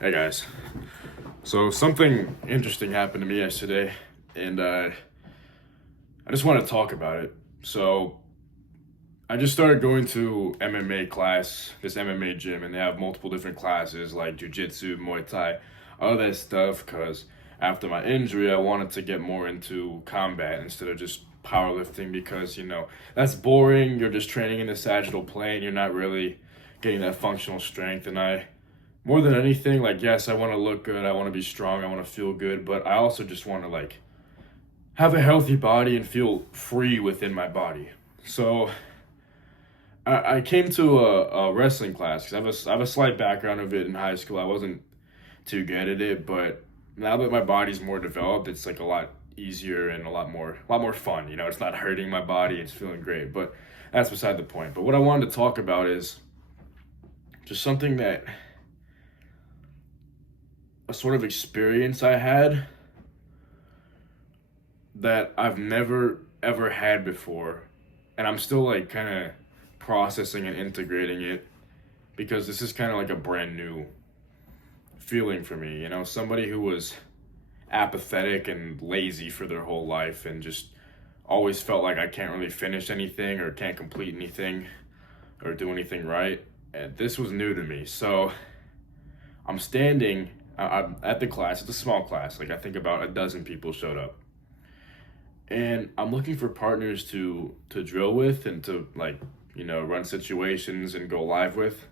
Hey guys. So something interesting happened to me yesterday, and I just want to talk about it. So I just started going to MMA class, this MMA gym, and they have multiple different classes like jujitsu, Muay Thai, all that stuff. Cause after my injury, I wanted to get more into combat instead of just powerlifting because that's boring. You're just training in the sagittal plane. You're not really getting that functional strength, and I more than anything, like, yes, I want to look good, I want to be strong, I want to feel good, but I also just want to like have a healthy body and feel free within my body. So I came to a wrestling class because I have a slight background of it in high school. I wasn't too good at it, but now that my body's more developed, it's like a lot easier and a lot more fun. It's not hurting my body, it's feeling great. But that's beside the point. But what I wanted to talk about is just something that a sort of experience I had that I've never ever had before. And I'm still like kind of processing and integrating it because this is kind of like a brand new feeling for me. Somebody who was apathetic and lazy for their whole life and just always felt like I can't really finish anything or can't complete anything or do anything right. And this was new to me. So I'm standing I'm at the class. It's a small class. Like I think about a dozen people showed up, and I'm looking for partners to drill with and to like run situations and go live with.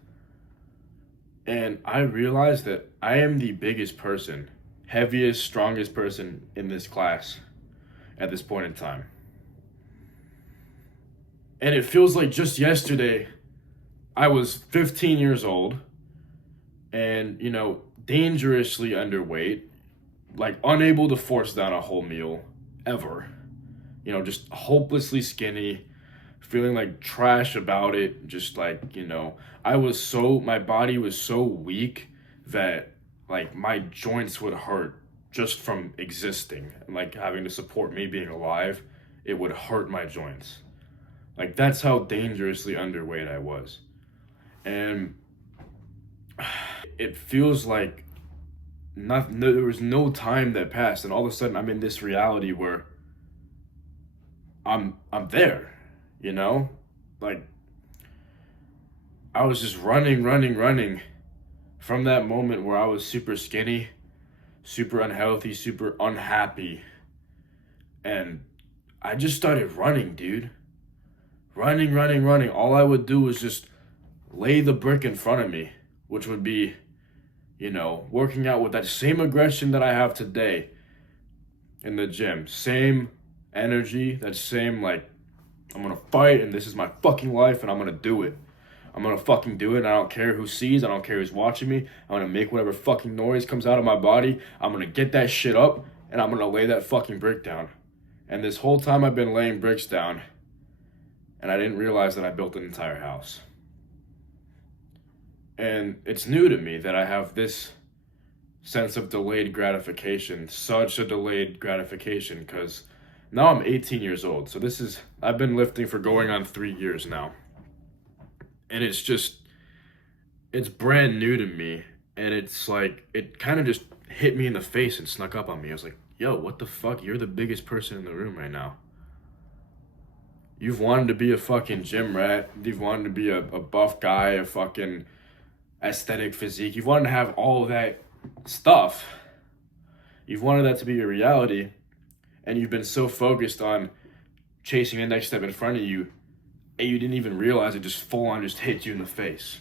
And I realized that I am the biggest person, heaviest, strongest person in this class at this point in time. And it feels like just yesterday I was 15 years old and dangerously underweight, like unable to force down a whole meal ever. Just hopelessly skinny, feeling like trash about it. Just like, my body was so weak that like my joints would hurt just from existing and like having to support me being alive. It would hurt my joints. Like that's how dangerously underweight I was. And it feels like there was no time that passed, and all of a sudden I'm in this reality where I'm there, you know? Like I was just running, running, running from that moment where I was super skinny, super unhealthy, super unhappy. And I just started running, dude. Running, running, running. All I would do was just lay the brick in front of me, which would be, working out with that same aggression that I have today in the gym. Same energy, that same, like, I'm gonna fight and this is my fucking life and I'm gonna do it. I'm gonna fucking do it and I don't care who sees, I don't care who's watching me. I'm gonna make whatever fucking noise comes out of my body. I'm gonna get that shit up and I'm gonna lay that fucking brick down. And this whole time I've been laying bricks down and I didn't realize that I built an entire house. And it's new to me that I have this sense of delayed gratification, such a delayed gratification, because now I'm 18 years old. So I've been lifting for going on 3 years now. And it's brand new to me. And it's like, it kind of just hit me in the face and snuck up on me. I was like, yo, what the fuck? You're the biggest person in the room right now. You've wanted to be a fucking gym rat. You've wanted to be a buff guy, a fucking aesthetic physique. You've wanted to have all of that stuff. You've wanted that to be your reality. And you've been so focused on chasing the next step in front of you, and you didn't even realize it just full on just hit you in the face.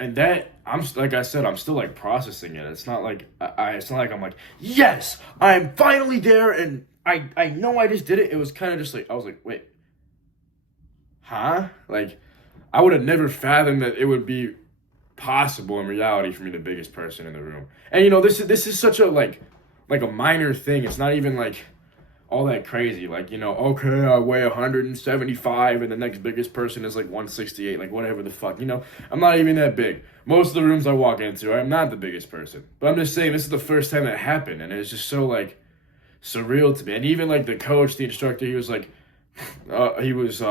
And that, like I said, I'm still like processing it. It's not like it's not like I'm like, yes, I'm finally there, and I know I just did it. It was kind of just like I was like, wait, huh? Like I would have never fathomed that it would be possible in reality for me, the biggest person in the room. And this is such a like a minor thing. It's not even like all that crazy. Like, okay, I weigh 175 and the next biggest person is like 168, like whatever the fuck. I'm not even that big. Most of the rooms I walk into, I'm not the biggest person. But I'm just saying this is the first time that happened, and it's just so like surreal to me. And even like the coach, the instructor, he was like he was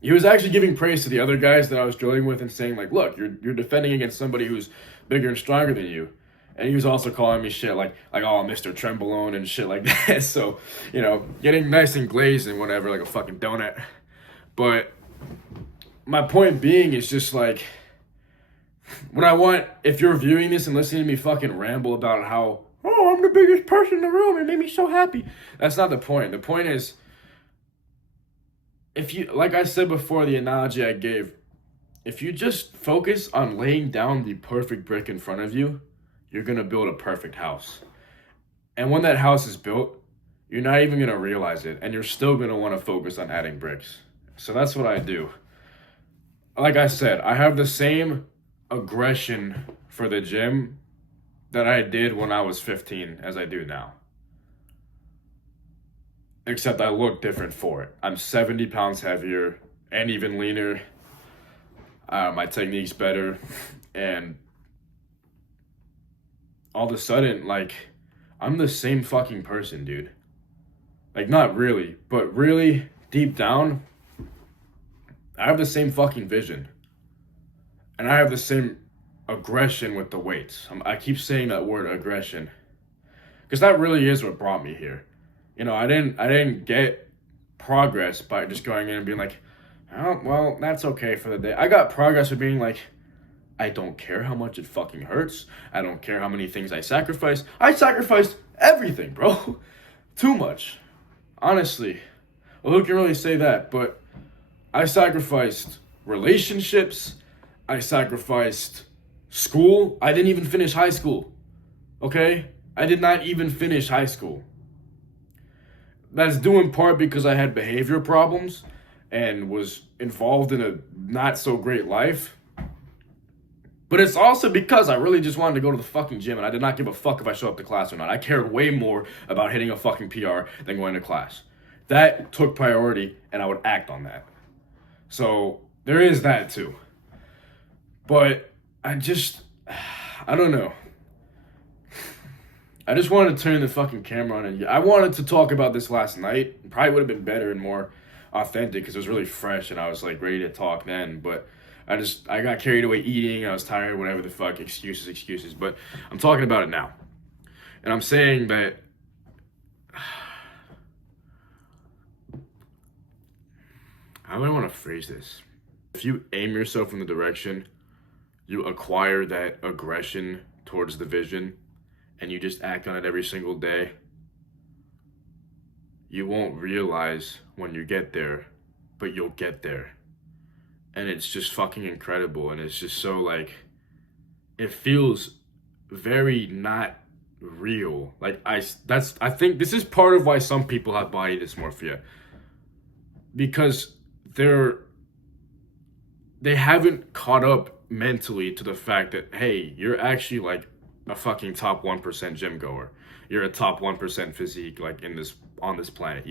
He was actually giving praise to the other guys that I was drilling with and saying like, look, you're defending against somebody who's bigger and stronger than you. And he was also calling me shit like oh, Mr. Trembolone and shit like that. So, you know, getting nice and glazed and whatever like a fucking donut. But my point being is just like, what I want, if you're viewing this and listening to me fucking ramble about how, oh, I'm the biggest person in the room, it made me so happy. That's not the point. The point is, if you, like I said before, the analogy I gave, if you just focus on laying down the perfect brick in front of you, you're going to build a perfect house. And when that house is built, you're not even going to realize it, and you're still going to want to focus on adding bricks. So that's what I do. Like I said, I have the same aggression for the gym that I did when I was 15 as I do now. Except I look different for it. I'm 70 pounds heavier and even leaner. My technique's better. And all of a sudden, like, I'm the same fucking person, dude. Like, not really, but really, deep down, I have the same fucking vision. And I have the same aggression with the weights. I keep saying that word, aggression. Because that really is what brought me here. You know, I didn't get progress by just going in and being like, oh, well, that's okay for the day. I got progress with being like, I don't care how much it fucking hurts. I don't care how many things I sacrifice. I sacrificed everything, bro. Too much. Honestly. Well, who can really say that? But I sacrificed relationships. I sacrificed school. I didn't even finish high school. Okay? I did not even finish high school. That's due in part because I had behavior problems and was involved in a not so great life. But it's also because I really just wanted to go to the fucking gym and I did not give a fuck if I showed up to class or not. I cared way more about hitting a fucking PR than going to class. That took priority and I would act on that. So there is that too. But I don't know. I just wanted to turn the fucking camera on and I wanted to talk about this last night. It probably would have been better and more authentic because it was really fresh and I was like ready to talk then. But I got carried away eating. I was tired, whatever the fuck, excuses. But I'm talking about it now. And I'm saying that how do I want to phrase this? If you aim yourself in the direction, you acquire that aggression towards the vision, and you just act on it every single day, you won't realize when you get there, but you'll get there. And it's just fucking incredible, and it's just so like, it feels very not real. Like I think this is part of why some people have body dysmorphia. Because they haven't caught up mentally to the fact that, hey, you're actually like a fucking top 1% gym goer. You're a top 1% physique like on this planet.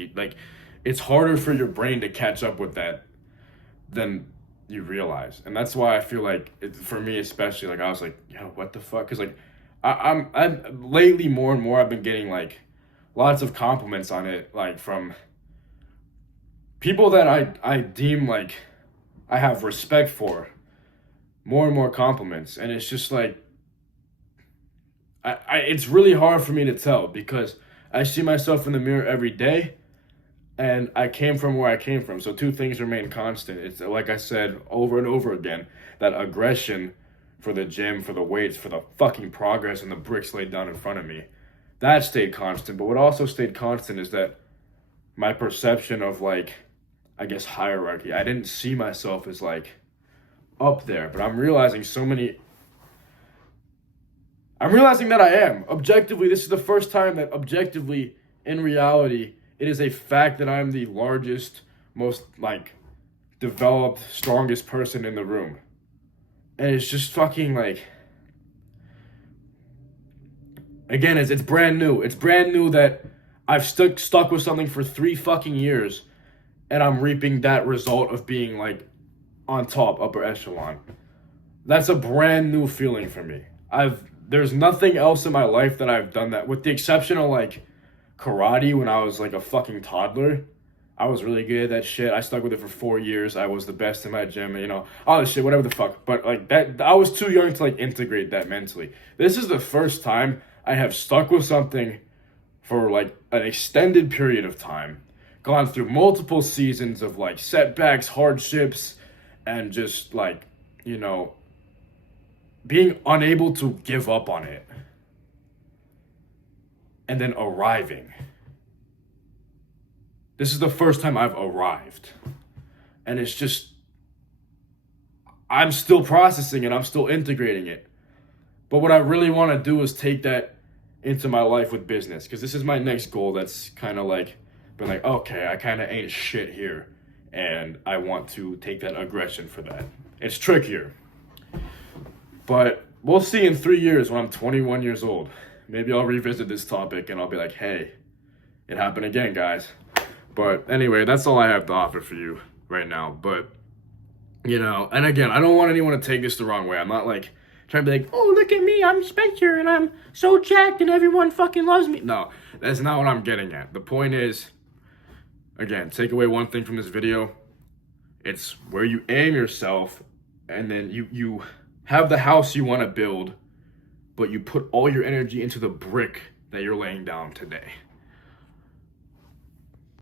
It's harder for your brain to catch up with that than you realize. And that's why I feel like for me especially, like I was like, yo, what the fuck? Because like I'm lately more and more I've been getting like lots of compliments on it, like from people that I deem like I have respect for. More and more compliments, and it's just like it's really hard for me to tell because I see myself in the mirror every day and I came from where I came from. So two things remain constant. It's like I said over and over again, that aggression for the gym, for the weights, for the fucking progress and the bricks laid down in front of me. That stayed constant. But what also stayed constant is that my perception of like, I guess, hierarchy. I didn't see myself as like up there, but I'm realizing that I am. Objectively, this is the first time that objectively, in reality, it is a fact that I'm the largest, most like developed, strongest person in the room. And it's just fucking like, again, it's brand new. It's brand new that I've stuck with something for 3 fucking years and I'm reaping that result of being like on top, upper echelon. That's a brand new feeling for me. There's nothing else in my life that I've done that, with the exception of like karate when I was like a fucking toddler. I was really good at that shit. I stuck with it for 4 years. I was the best in my gym, you know, all this shit, whatever the fuck. But like that, I was too young to like integrate that mentally. This is the first time I have stuck with something for like an extended period of time, gone through multiple seasons of like setbacks, hardships, and just like, you know, being unable to give up on it. And then arriving. This is the first time I've arrived. And it's just, I'm still processing it, I'm still integrating it. But what I really want to do is take that into my life with business, because this is my next goal that's kind of like, been like, okay, I kind of ain't shit here. And I want to take that aggression for that. It's trickier. But we'll see in 3 years when I'm 21 years old. Maybe I'll revisit this topic and I'll be like, hey, it happened again, guys. But anyway, that's all I have to offer for you right now. But, you know, and again, I don't want anyone to take this the wrong way. I'm not like trying to be like, oh, look at me, I'm Spencer and I'm so jacked and everyone fucking loves me. No, that's not what I'm getting at. The point is, again, take away one thing from this video. It's where you aim yourself, and then you have the house you want to build, but you put all your energy into the brick that you're laying down today.